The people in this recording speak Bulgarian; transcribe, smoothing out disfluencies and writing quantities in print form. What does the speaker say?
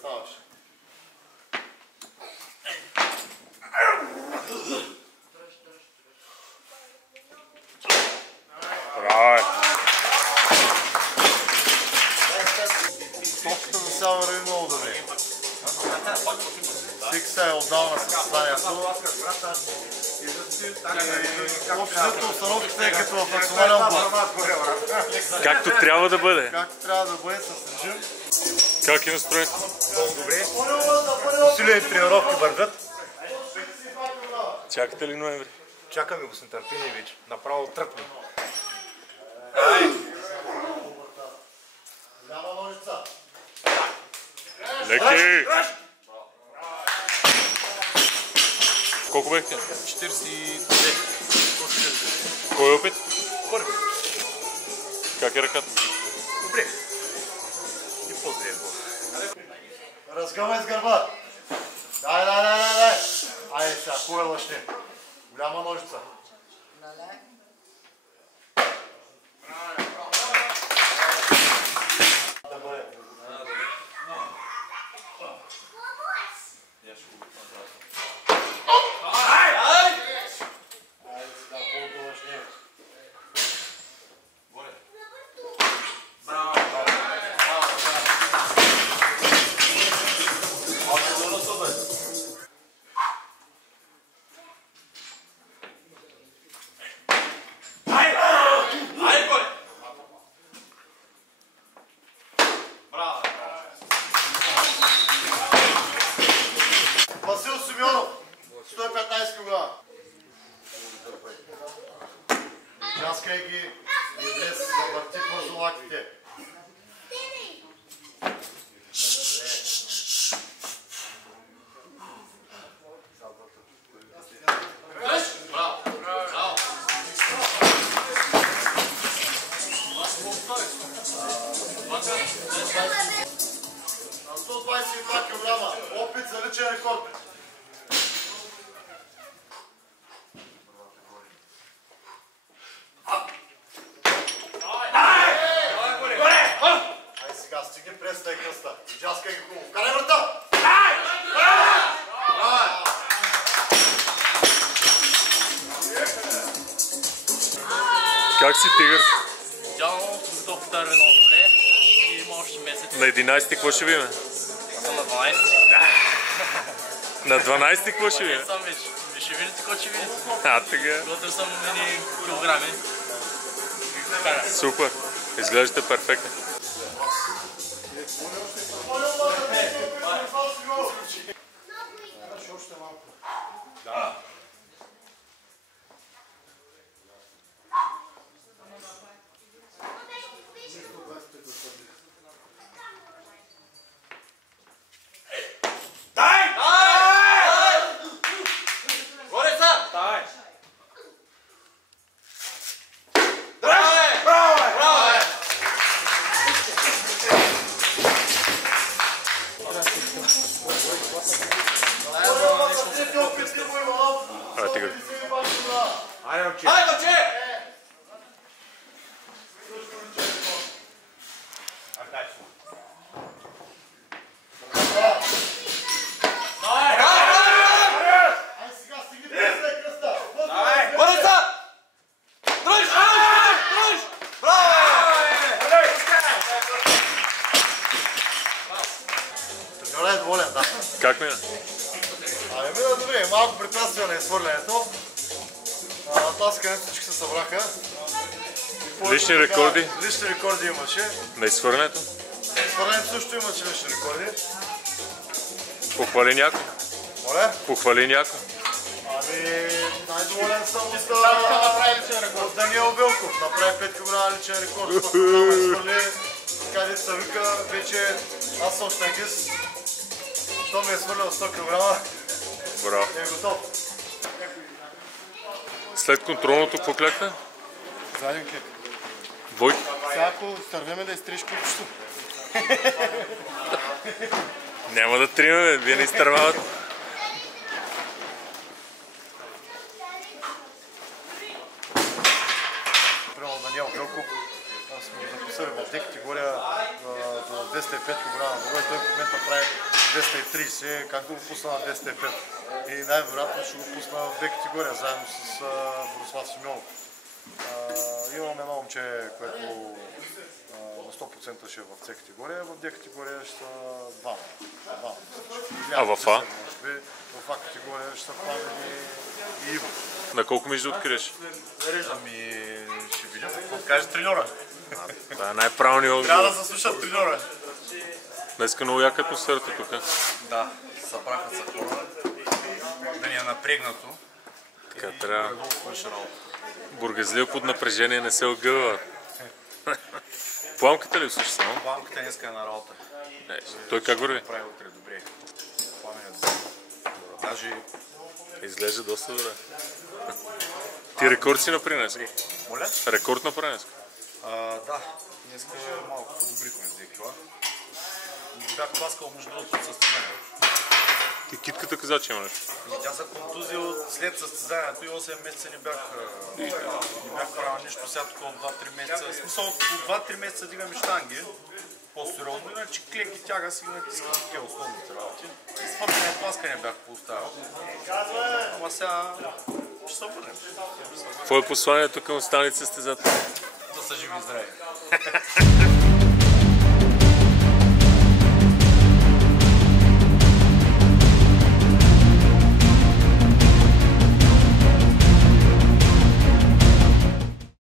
ставаш. Браво! Топката за сега върви много добре. Всеки сега е отдал на състезанието. Общото обстановката е като в национален отбор. Както трябва да бъде. Както трябва да бъде с режим. Как е настроението? Много добре. Усилени тренировки вървят. Чакате ли ноември? Чакаме го с нетърпение вече. Направо тръпне. Леки! Колко бехте? 42. Кой е опит? Първи. Как е ръката? Добре. И по-зле. Разгъвай с гърба. Дай. Айде сега, кой е лъжни? Голяма ножица. Васил Симеонов, 115 кг. Часкай ги и влез да върти мазолаките. На 122 кг. Опит за личен рекорд. Ай сега, стигни през тази кръста. Джаскай ги хубаво. Вкарай врата! Как си, тигър? Идеално, подготовката е много добре и има още месец. На 11-ти какво ще видим? Аз съм на 12. На 12-ти какво ще видим? Съм вече. Ще видите какво ще видите. Така. Готов съм едни килограми. Супер. Изглеждате перфектно. Треньорът е доволен, да. Как мина? Мина добре, малко препятствие на изхвърлянето. Таскането всички се събраха. Лични рекорди? Лични рекорди имаше. На изхвърлянето? На изхвърлянето също имаше лични рекорди. Похвали някой? Моля? Похвали някой? Най-доволен съм от Даниел Белков. Направи 5 кг личен рекорд. 100 кг изхвърли. Къде се вика, вече аз съм щангист. Що ми е свърлял 100 кг, Браво. е готов. След контролното какво клякна? Заден клек. Двойки? Сега ако стървеме да изтриш купчето. Няма да тримаме, вие не изтървавате. Примерно Даниел Белков сме го записали в D категория до 205 кг. Той в момента прави 230, как да го пусна на 205. И най-вероятно ще го пусна в D категория, заедно с Борислав Симеонов. Имам едно момче, което на 100% ще е в C категория, в D категория ще са двама. А в А? В А категория ще са Пламен и Иво. На колко миш да откриеш? Ами, ще видим какво каже треньора. Това е най-правилният Трябва отговор. да се слушат треньора. Днеска много яка атмосферата тук. Да, събраха се хора. Да ни е напрегнато. Така трябва. Много свърши работа. Бургазлия под напрежение не се огъва. Пламката ли слушаш само? Пламката днеска е на работа. Той как върви? Прави утре добре. Пламенът добре. Даже Изглежда доста добре. Ти рекорд си направи днес? моля? Рекорд направи днес? Да, днеска малко подобрихме с 2 кила. Бях пласкал между другото от състезанието. Ти китката каза, че има нещо. Тя са контузия след състезанието и 8 месеца не бях правил нищо. Сега тук от 2-3 месеца. В смисъл от 2-3 месеца дигаме щанги. По-сериозно, иначе клеки тяга си натиска такива основните работи. Свъртане пласкане бях поставил. Ама сега ще се върнем. Какво е посланието към останалите състезатели? Да са живи и здрави.